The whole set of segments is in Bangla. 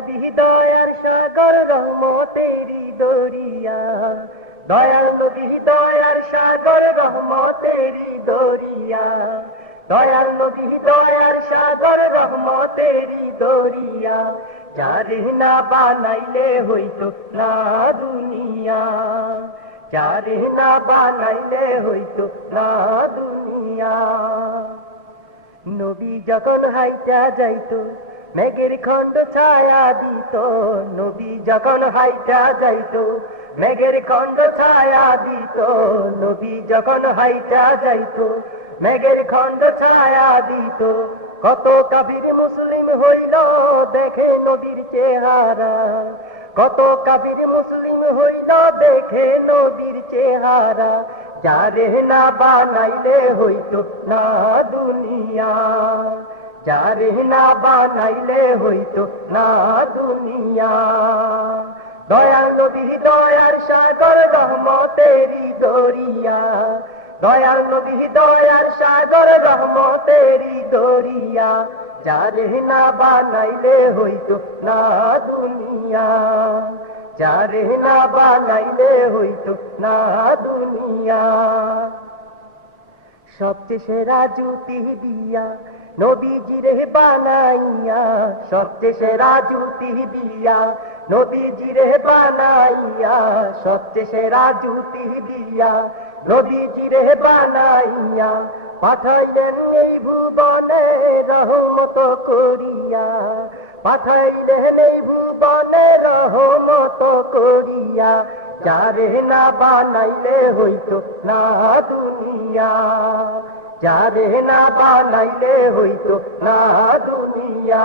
নবী দয়ার সাগর রহমতেরি দরিয়া, দয়াল নবী দয়ার সাগর রহমতেরি দরিয়া, দয়াল নবী দয়ার সাগর রহমতেরি দরিয়া, যারে না বানাইলে হইতো না দুনিয়া, যারে না বানাইলে হইতো না দুনিয়া। নবী যখন হাইটা যাইতো মেঘের খণ্ড ছায়া দিত, নবী যখন হাইটা যাইতো মেঘের খণ্ড ছায়া দিত, নবী যখন হাইটা যাইতো মেঘের খণ্ড ছায়া দিত। কত কাফির মুসলিম হইল দেখে নবীর চেহারা, কত কাফির মুসলিম হইল দেখে নবীর চেহারা, যারে না বানাইলে হইতো না দুনিয়া, যারে না বানাইলে হইতো না দুনিয়া। দয়াল নবী দয়ার সাগর রহমতেরি দরিয়া, দয়াল নবী দয়ার সাগর রহমতেরি দরিয়া, যারে না বানাইলে হইতো না দুনিয়া, যারে না বানাইলে হইতো না দুনিয়া। সবচেয়ে সেরা জুতি দিয়া নবীজিরে বানাইয়া, সবচেয়ে সেরা জুতি দিয়া নবীজিরে বানাইয়া, সবচেয়ে সেরা জুতি দিয়া নবীজিরে বানাইয়া, পাঠাইলেন এই ভুবনে রহমত করিয়া, পাঠাইলেন এই ভুবনে রহমত করিয়া, যারে না বানাইলে হইতো না দুনিয়া, যারে না বানাইলে হইতো না দুনিয়া।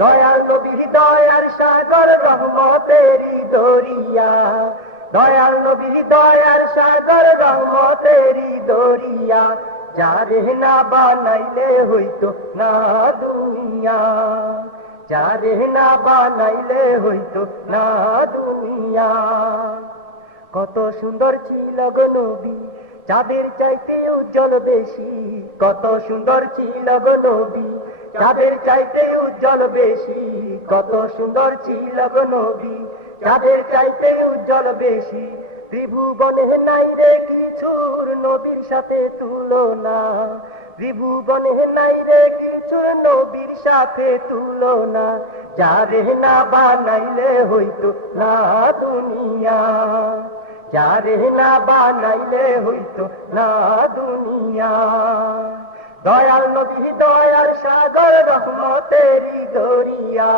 দয়াল নবী দয়ার সাগর রহমতেরি দরিয়া, দয়াল নবী দয়ার সাগর রহমতেরি দরিয়া, যারে না বানাইলে হইতো না দুনিয়া, যারে না বানাইলে হইতো না দুনিয়া। কত সুন্দর ছিল গো নবী চাঁদের চাইতে উজ্জ্বল বেশি, কত সুন্দর ছিল গো নবী চাঁদের চাইতে উজ্জ্বল বেশি, কত সুন্দর ছিল গো নবী চাঁদের চাইতে উজ্জ্বল বেশি। ত্রিভুবনে নাই রে কিছুর নবীর সাথে তুলনা, ত্রিভুবনে নাই রে কিছুর নবীর সাথে তুলনা, যারে না বানাইলে হইতো না দুনিয়া, যারে না বানাইলে হইতো না দুনিয়া। দয়াল নবী দয়ার সাগর রহমতেরি দরিয়া,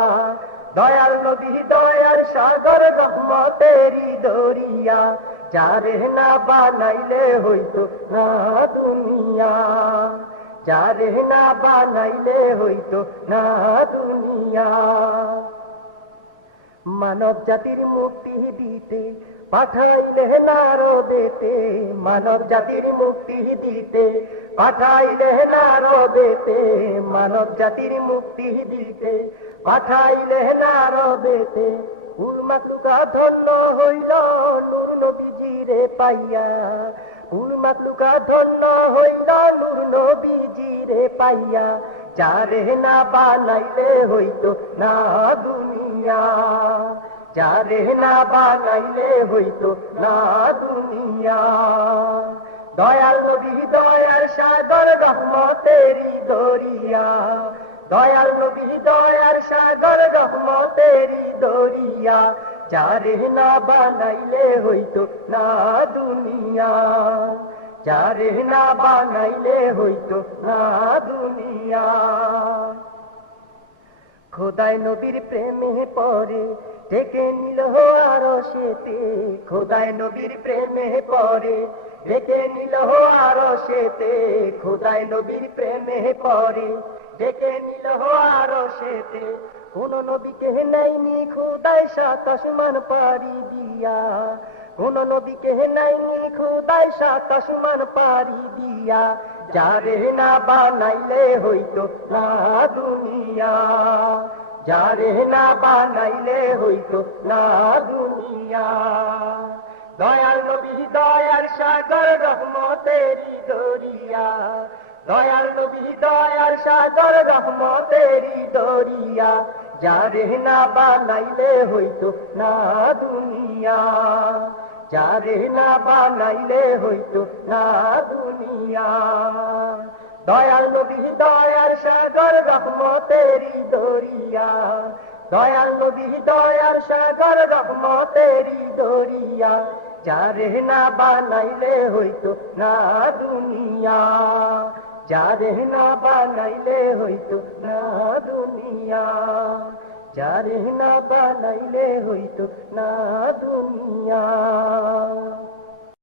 দয়াল নবী দয়ার সাগর রহমতেরি দরিয়া, যারে না বানাইলে হইতো না দুনিয়া, যারে না বানাইলে হইতো না দুনিয়া। মানব জাতির মুক্তি দিতে পাঠাইলে নারদেতে, মানব জাতির মুক্তি দিতে পাঠাইলে নারদেতে, মানব জাতির মুক্তি দিতে পাঠাইলে নারদেতে। কুল মাখলুকা ধন্য হইল নূর নবীজিরে পাইয়া, কুল মাখলুকা ধন্য হইল নূর নবীজিরে পাইয়া, যারে না বানাইলে হইতো না দুনিয়া, যারে না বানাইলে হইতো না দুনিয়া। দয়াল নবী দয়ার সাগর রহমতেরি দরিয়া, দয়াল নবী দয়ার সাগর রহমতেরি দরিয়া, যারে না বানাইলে হইতো না দুনিয়া, যারে না বানাইলে হইতো না দুনিয়া। খোদায় নবীর প্রেমে পরে ডেকে নিল আরশেতে, খোদায় নবীর প্রেমে পরে ডেকে নিল আরশেতে, খোদায় নবীর প্রেমে পরে ডেকে নিল আরশেতে। কোন নবীকে নাইনি খোদায় সাত আসমান পাড়ি দিয়া, কোন নবীকে নাইনি খোদায় সাত আসমান পাড়ি দিয়া, যারে না বানাইলে হইতো না দুনিয়া, যারে না বানাইলে হইতো না দুনিয়া। দয়াল নবী দয়ার সাগর রহমতেরি দরিয়া, দয়াল নবী দয়ার সাগর রহমতেরি দরিয়া, যারে না বানাইলে হইতো না দুনিয়া, যারে না বানাইলে হইতো না দুনিয়া। দয়াল নবী দয়ার সাগর রহমতেরি দরিয়া, দয়াল নবী দয়ার সাগর রহমতেরি দরিয়া, যারে না বানাইলে হইতো না দুনিয়া, যারে না বানাইলে হইতো না দুনিয়া, যারে না বানাইলে হইতো না দুনিয়া।